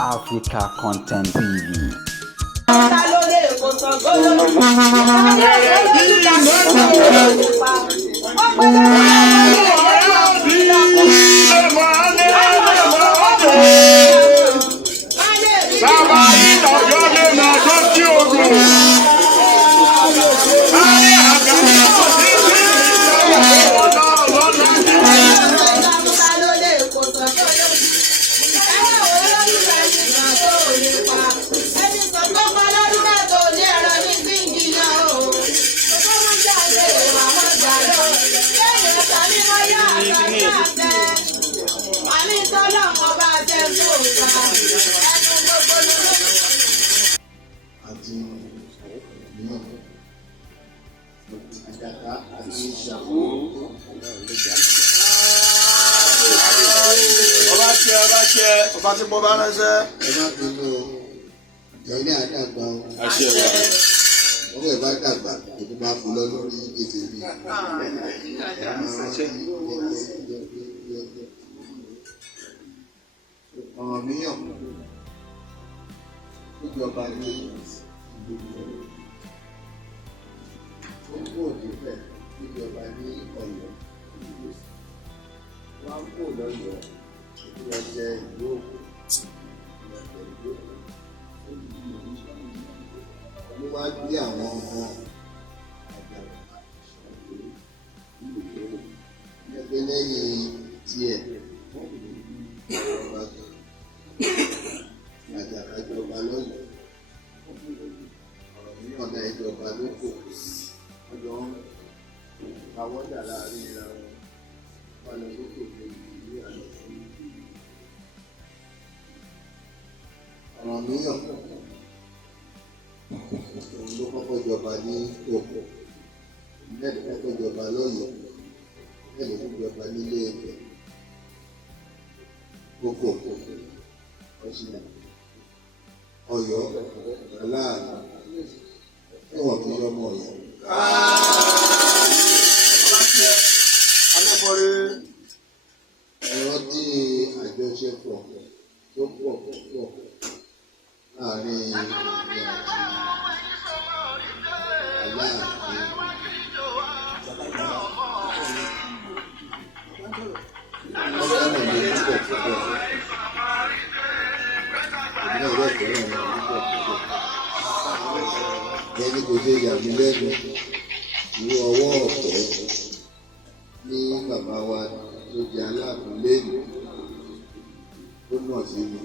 Africa Content TV. Ọba tí mo bá ránṣẹ́. Ẹ má bínú ìjọba àdàgbà o. Ọwọ́ ẹ̀ bá dàgbà kò tó bá fún lọ lórí ètò ìbí. Ọ̀rọ̀ míyàn níjọba ní ìlú ó kú òdìbẹ̀ níjọba ní Ọ̀yọ́. Wọ́n á kú lọ́yọ̀ọ́. Ìjẹ́ ìlú ló wá gbé àwọn ọmọ ẹgbẹ́ lẹ́yìn tiẹ̀ àjàkájọba lọ́yọ̀ ọ̀rọ̀ ní ọ̀nà ìjọba ló kò ọjọ́ àwọ́dà láàrin ìlà wọn lọ lókè ìlú àlọ́. Ọ̀rọ̀ míyàn òun ló kọ́kọ́ jọba ní Òkò, mẹ́rin kọ́kọ́ jọba lọ́yọ̀ọ́, mẹ́rin tó jọba nílé Ẹ̀fẹ̀, Òkò, Ọ̀ṣìnà, Ọ̀yọ́, Aláàánú, ẹ̀wọ̀n tó yọmọ Ọ̀yọ́. Ẹ̀rọ tí àjọṣepọ̀ tó pọ̀ púpọ̀ láàrin ìyá àti Aláàfin. Wọ́n fẹ́ràn mi púpọ̀ púpọ̀. Èmi náà rẹ̀ fẹ́ràn mi púpọ̀ púpọ̀. Ẹni kò ṣe yà mí lẹ́nu irú ọwọ́ ọ̀tọ̀ ní bàbá wa tó di Aláàfin lẹ́nu tó mọ̀ sí mi.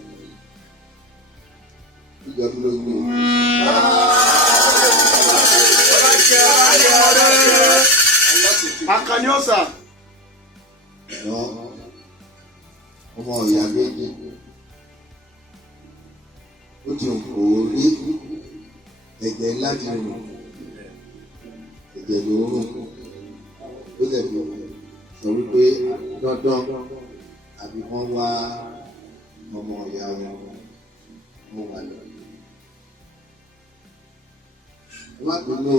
Ìjọba ló gbé. Akànní ọ̀sà. Ọmọ ìyá méjì ó ti kò rí ẹ̀jẹ̀ láti rìn ẹ̀jẹ̀ lóorùn ó lè fi sọ wípé dandan àbí wọ́n wá ọmọ ìyá wọn mo wà lọ. Wọ́n pinnu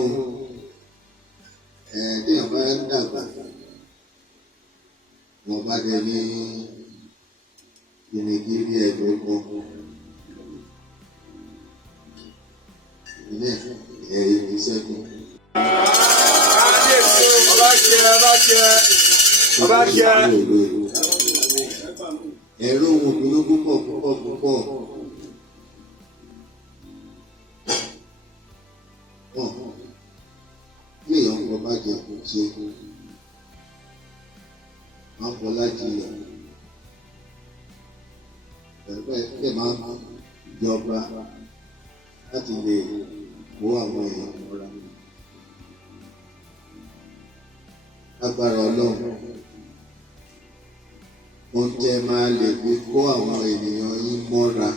téèyàn bá ń dàgbà wọ́n bá dé ní ìrìngìrì ẹ̀dùn kan. Ilé ìṣẹ́gun. Ọba jẹ. Ẹ̀rọ ohun òbí ló púpọ̀. Bí èèyàn kan bá jẹ kò ṣe máa ń bọ́ láti ilẹ̀. Bẹ́ẹ̀ máa ń jọba láti lè kó àwọn èèyàn mọ́ra. Lágbára Ọlọ́run, wọ́n tẹ́ máa lè fi kó àwọn ènìyàn yín mọ́ra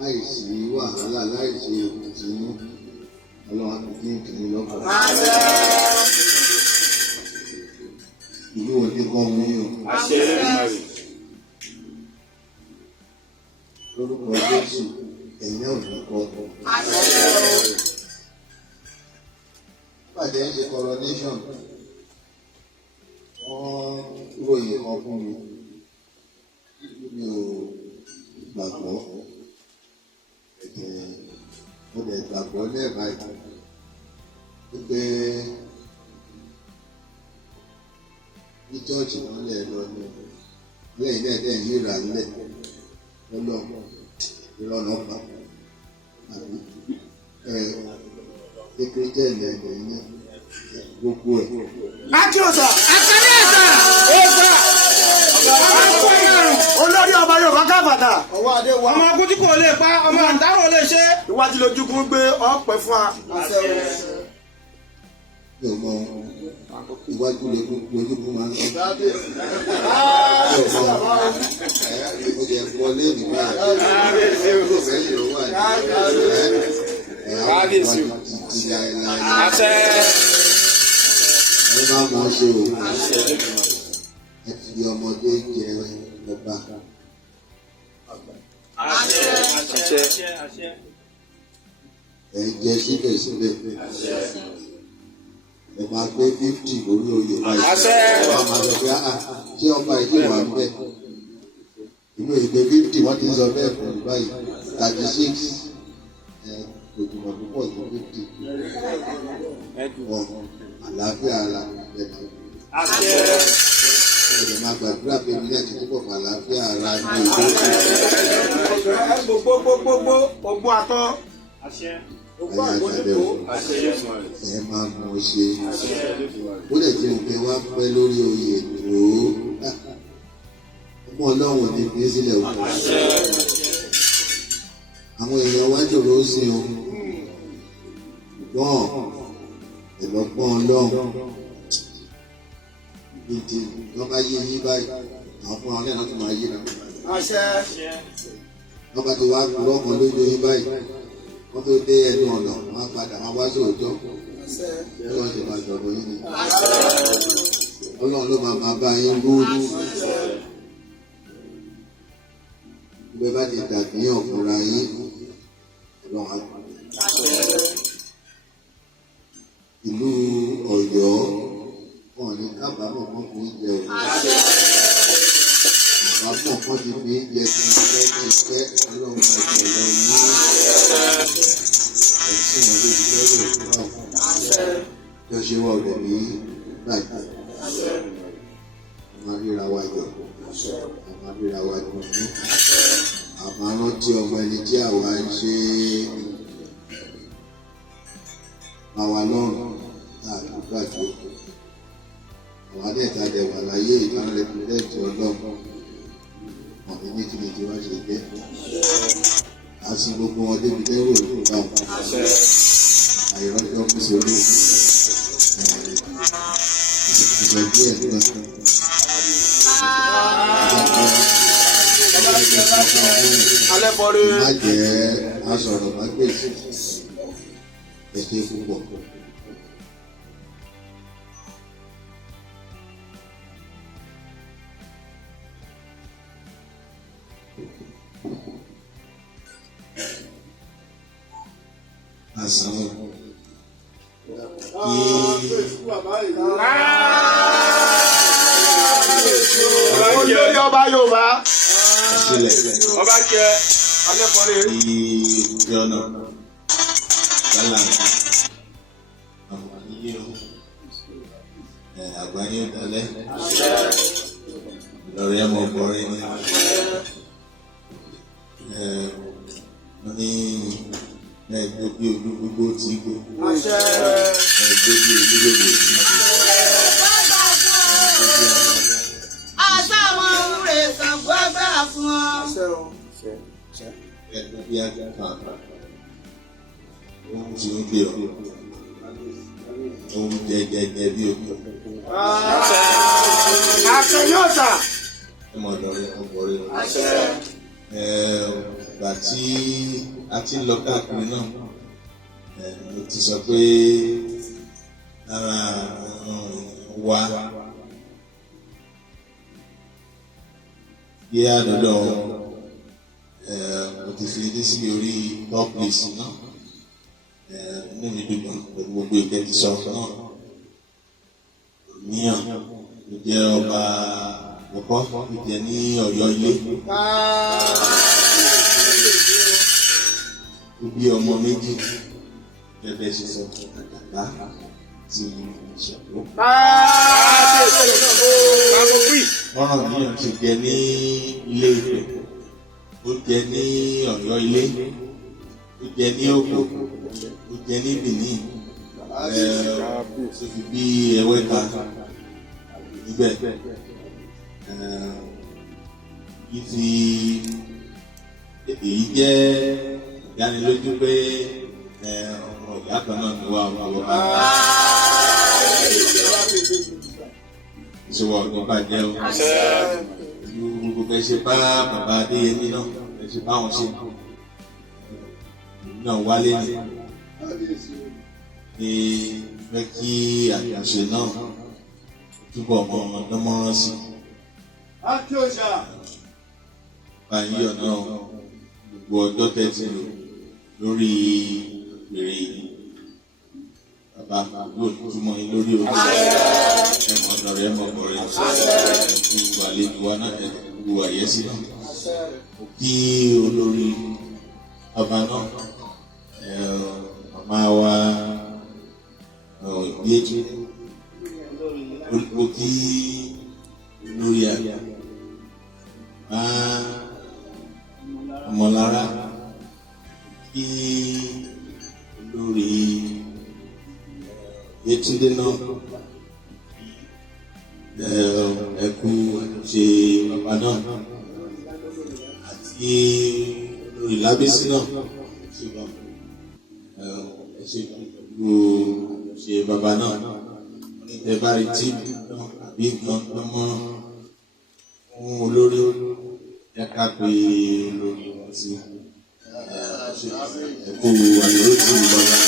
láìsí wàhálà, láìsí ìkùnsínú. Ọlọ́run á fi kíni lọ́kàn. Ìlú òní kan mú yàn. Lórúkọ Jésù, ẹ̀yìn òní kọ́. Pàdé ń ṣe coronation. Wọ́n ròyìn kan fún mi. Mi ò gbàgbọ́ mo lè gbàgbọ́ lẹ́ẹ̀ka wípé ní chọ́ọ̀chì wọn lè lọ ní lẹ́yìn lẹ́ẹ̀dẹ́ yìí rà nílẹ̀ lọ́lọ́ ìrọ̀lọ́ pa àbí kékeré jẹ́ ilẹ̀ ní gbogbo ẹ̀. Láti ọ̀sà. Àkàrà ẹ̀sà. Olórí ọba Yorùbá káfàtà. Ọwọ́ adé wa. Ọmọ ogun tí kò lè pa, ọmọ àǹtárò lè ṣe. Iwájú lójúkún gbé ọ̀pẹ fún wa. Mi ò mọ iwájú lójúkún máa ń sọ. Ó jẹ wọlé nígbà yẹn. Ó fẹ́ yìí lọ́wọ́ àná. Ẹ máa mọ̀ ṣe o. Ẹ fi ọmọdé jẹ ọba. Ẹ jẹ síbẹ̀síbẹ̀. Ẹ máa gbé 50 lórí oyè báyìí. Ẹ máa sọ pé ṣé ọba ìdí wà ń bẹ̀? Inú ìgbé 50 wọ́n ti sọ bẹ́ẹ̀ fún mi báyìí. 36 òjùmọ̀ púpọ̀ tó 50. Àlàáfíà ara ẹ̀dùn. Ẹ̀dùn máa gbàdúrà pé ilé ẹ̀jẹ̀ tó pọ̀ fún àlàáfíà ara ní ìlú. Gbogbo àtọ́. Ẹ̀yà àtàlẹ̀ o. Ẹ máa mọ̀ ṣe. Ó lè jẹ́ òkè wá pẹ́ lórí oyè tó. Ọmọ Ọlọ́run ní bí sílẹ̀ o. Àwọn èèyàn wájú ló ń sin o. Ṣùgbọ́n ìlọ́gbọ́n Ọlọ́run ìdí wọ́n bá yé yí báyìí àwọn fún àwọn náà tó máa yé náà. Wọ́n bá ti wá kúrọ́ kan lójú yín báyìí wọ́n tó dé ẹnu ọ̀nà wọ́n á padà wọ́n wá sóòótọ́ Ọlọ́run ṣe máa jọ̀rọ̀ yín ni. Ọlọ́run ló máa bá yín rúurú. Bí ẹ bá ti dàgbìyàn fúnra yín Ọlọ́run á gbà. Ìlú Ọ̀yọ́ wọn ní kábàámọ̀ kan fi ń jẹ òun. Àbámọ̀ kan ti fi ń jẹ kí n fẹ́ kí n fẹ́ Ọlọ́run ẹ̀jẹ̀ lọ ní ẹ̀sìn wọn lórí fẹ́rẹ̀ ìfúnra wọn. Bí ó ṣe wà ọ̀dẹ̀ ní báyìí. A máa ríra wa yọ̀, a máa ríra wa dùn ní. A máa rántí ọmọ ẹni tí àwa ń ṣe àwa lọ́rùn láàrin gbàgbé. Àwọn adẹ́ẹ̀tàdẹ̀ wà láyé ìtàn rẹpìlẹ́ǹtì Ọlọ́run. Wọ́n ní ní kíni tí wọ́n ṣe jẹ́. A sì gbogbo wọn débi lẹ́rù òkú báwọn. Àìrọ́jọ́ ọ́fíìsì olóògùn. Ìṣèjọba díẹ̀ náà. Alẹ́ bọ́rí. Má jẹ́ asọ̀rọ̀ má gbèsè. Ẹ̀ṣẹ̀ púpọ̀. Àsàmù. Olórí ọba Yorùbá. Ọba jẹ. Alẹ́ bọ́rí. Ìjọ́nà. Yálà. Àwọn àníyé o. Àgbáyé ìdálẹ́. Ìlọrin ẹ̀mọ́ ọ̀bọ̀rin ni. Wọ́n ní ẹgbẹ́ bí olú gbogbo tí gbó. Ẹgbẹ́ bí olú gbogbo tí gbó. Àtàwọn òwúrẹ̀ Ṣàngó gbà fún ọ. Ẹgbẹ́ bí àgbà ohun tí ó gbé ọ. Ohun jẹjẹjẹ bí omi. Àṣeyọ̀sà. Ẹmọ ọ̀dọ́rin ọ̀bọ̀rin. Ìgbà tí a ti ń lọ káàkiri náà, mo ti sọ pé ara wa bí àdọ́dọ̀ mo ti fi dé sí orí top place náà. Inú mi dùn pẹ̀lú gbogbo ìgbẹ́ ti sọ náà. Níyàn ló jẹ́ ọba ọ̀pọ̀ ló jẹ́ ní Ọ̀yọ́ ilé. bí ọmọ méjì gẹ́gẹ́ ṣe sọ àgbà ti ìṣẹ̀lú. wọ́n ràn níyàn ti jẹ ní ilé Ifẹ̀, ó jẹ ní Ọ̀yọ́ ilé, ó jẹ ní Ògùn, ó jẹ ní Benin, tó fi bí Ẹwẹ́ka níbẹ̀. Ìfi èyí jẹ́ ìdánilójú pé ọmọ ìyá kan náà ni wà ọmọ ọba. Ìṣòwò ọ̀gbìn bàjẹ́ o. Gbogbo ẹ ṣe bá bàbá Adéyẹmí náà, ẹ ṣe bá wọn ṣe. Náà wálé ní fẹ́ kí àjọṣe náà túbọ̀ mọ ọmọdémọ́rán sí. Báyìí ọ̀nà gbogbo ọjọ́ tẹ́tí lórí èrè bàbá yóò túmọ̀ yín lórí orí ẹ̀mọ̀dọ̀ rẹ̀ ẹ̀mọ̀bọ̀ rẹ̀ gbogbo àlejò wa náà gbogbo àyẹ́sí náà. Kí olórí ọba náà màmá wa Yéjú olùkọ́ kí olórí àgbà ọmọlára kí olórí Yétúndé náà ẹkú ṣe bàbá náà àti olórí Lábísí náà ṣe bàbá náà ẹ bá rí tí àbí nǹkan lọ́mọ fún olórí ẹ̀ka pé olórí wọn sí ẹ̀kọ́ àyọ̀rọ̀ tí ó lọ́la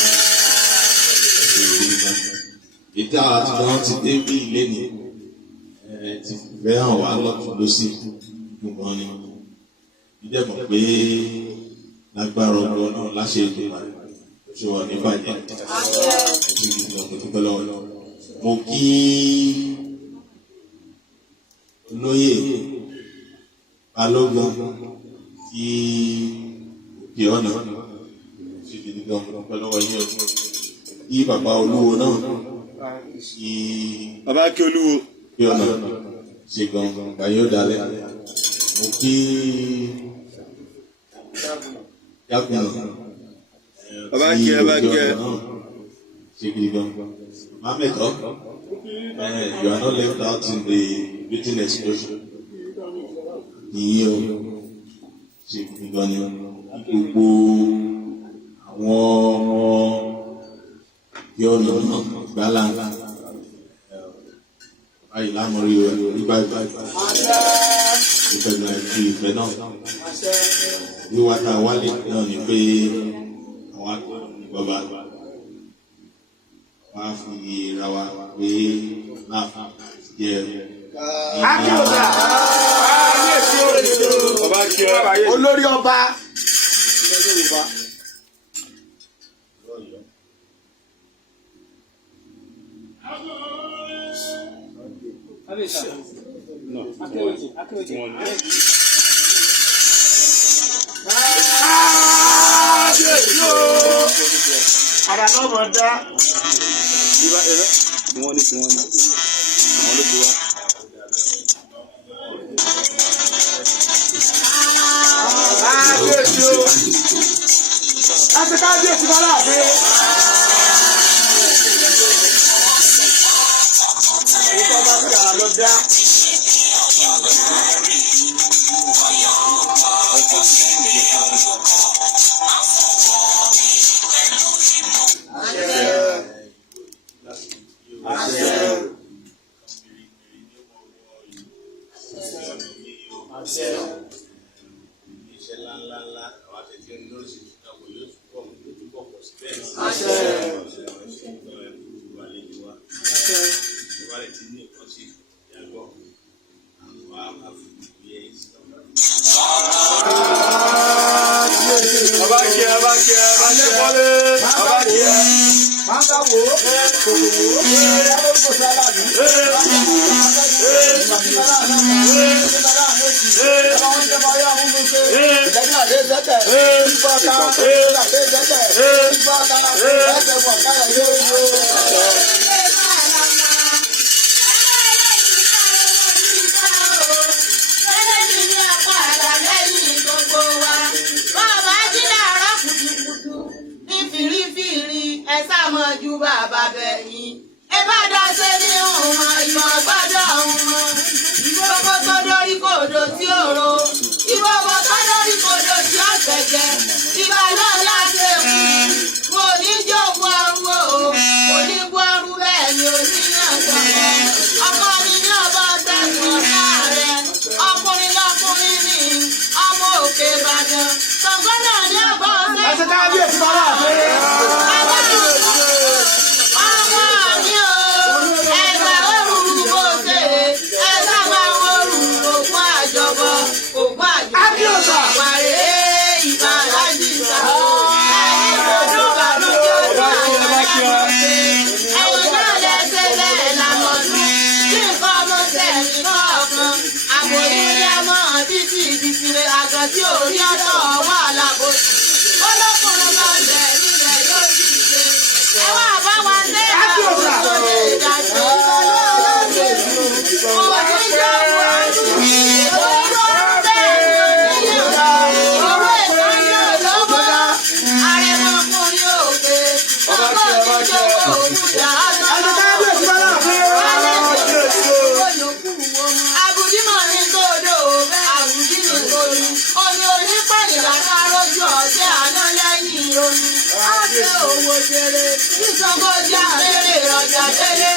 ìta àti wọn ti dé bí ilé ní ti fẹ́ hàn wá lọ́tún lọ́sí gbogbo ni ìjẹ́bọ̀ pé lágbára ọgbọ́n náà láṣẹ ètò ṣe wà ní bàjẹ́ ẹ̀sìn ìgbìmọ̀ tó dúpẹ́ lọ́wọ́. Mo kí olóyè Balógun kí òkè ọ̀nà ṣe gidi gan dúpẹ́ lọ́wọ́ yín o. Kí bàbá olúwo náà kí bàbá kí olúwo òkè ọ̀nà ṣe gan gbàyè ó dalẹ̀. Mo kí Jákùnà bàbá kí ẹ bá kí ẹ. Mameto, you are not left out in the written expression. Ìyẹn o, ṣe gbígbọ́n ni gbogbo àwọn yóò lọ náà gbálá báyìí lámọ̀rí rẹ̀ nígbà ìfẹ̀lẹ̀ àti ìfẹ́ náà. Wíwá tá a wálé náà ni pé àwọn akọ̀ọ̀nì bàbá wá fi ra wa pé láàfà jẹ olórí ọba ara náà mọ̀ dá. Tiwọn ni àwọn olóògbé wa. Àti kábíyèsí bá láàbí. Ìtọ́ bá fi àrà lọ dá. Ju bàbá bẹ̀yìn ẹ bá dáṣẹ́ ní ọmọ ìmọ̀ gbọ́dọ̀ ọmọ ìgbọ́gbọ́ tó dórí kòdò tí ó ro ìgbọ́gbọ́ tó dórí kòdò tí ó tẹ̀jẹ̀ ìbàdàn láti ẹ̀kú mo ní jókòó ọrú o mo ní gbọ́rú bẹ́ẹ̀ ni oníyàn sọ̀rọ̀ ọkọ mi ní ọba tẹ̀sán láàrẹ ọkùnrin lọkùnrin ní ọmọ òkè Ìbàdàn Ṣàngó náà ní ọba tí orí ọ̀dọ̀ wà lábò ọlọ́kùnrin bá lẹ̀ nílẹ̀ yóò sì ṣe ẹ wá bá wa lé àwọn òṣèré ìdájọ́ òní jẹ́ wọ́n owó ìtọ́jú lọ́wọ́ àrẹ̀mọkùnrin òkè ọkọ̀ ìjọba òkúta àbùdímọ̀ ní kódò àbùdí ní kódò omi onípẹ̀lú àtàrójú ọ̀sẹ̀ àná lẹ́yìn omi. Àṣẹ òwò jèrè sísanwó jẹ́ àbẹ̀rẹ̀ ọjà délé.